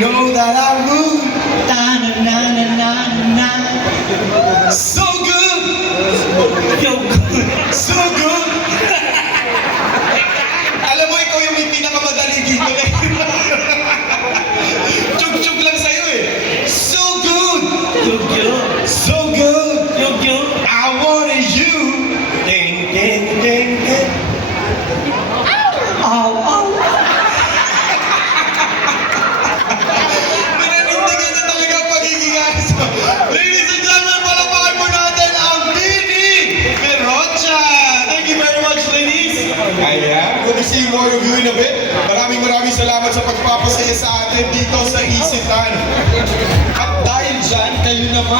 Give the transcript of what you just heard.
know that I would. Ta-na-na-na-na-na. So good! Yo, good. So good! Alam mo, ikaw yung may pinakamadali dito eh. Chug-chug lang sa'yo eh. So good! Yo. So good! Yo. I wanted you! Ding, ding, ding, ding. Ow. Pinanindigan na talaga ang pagiging aso. Ladies and gentlemen, palakpakan po natin ang Didi Perocha! Thank you very much, ladies! Ayan, we'll be seeing more of you in a bit. Maraming salamat sa pagpapasaya sa atin dito sa Isitan. At dahil dyan, kayo naman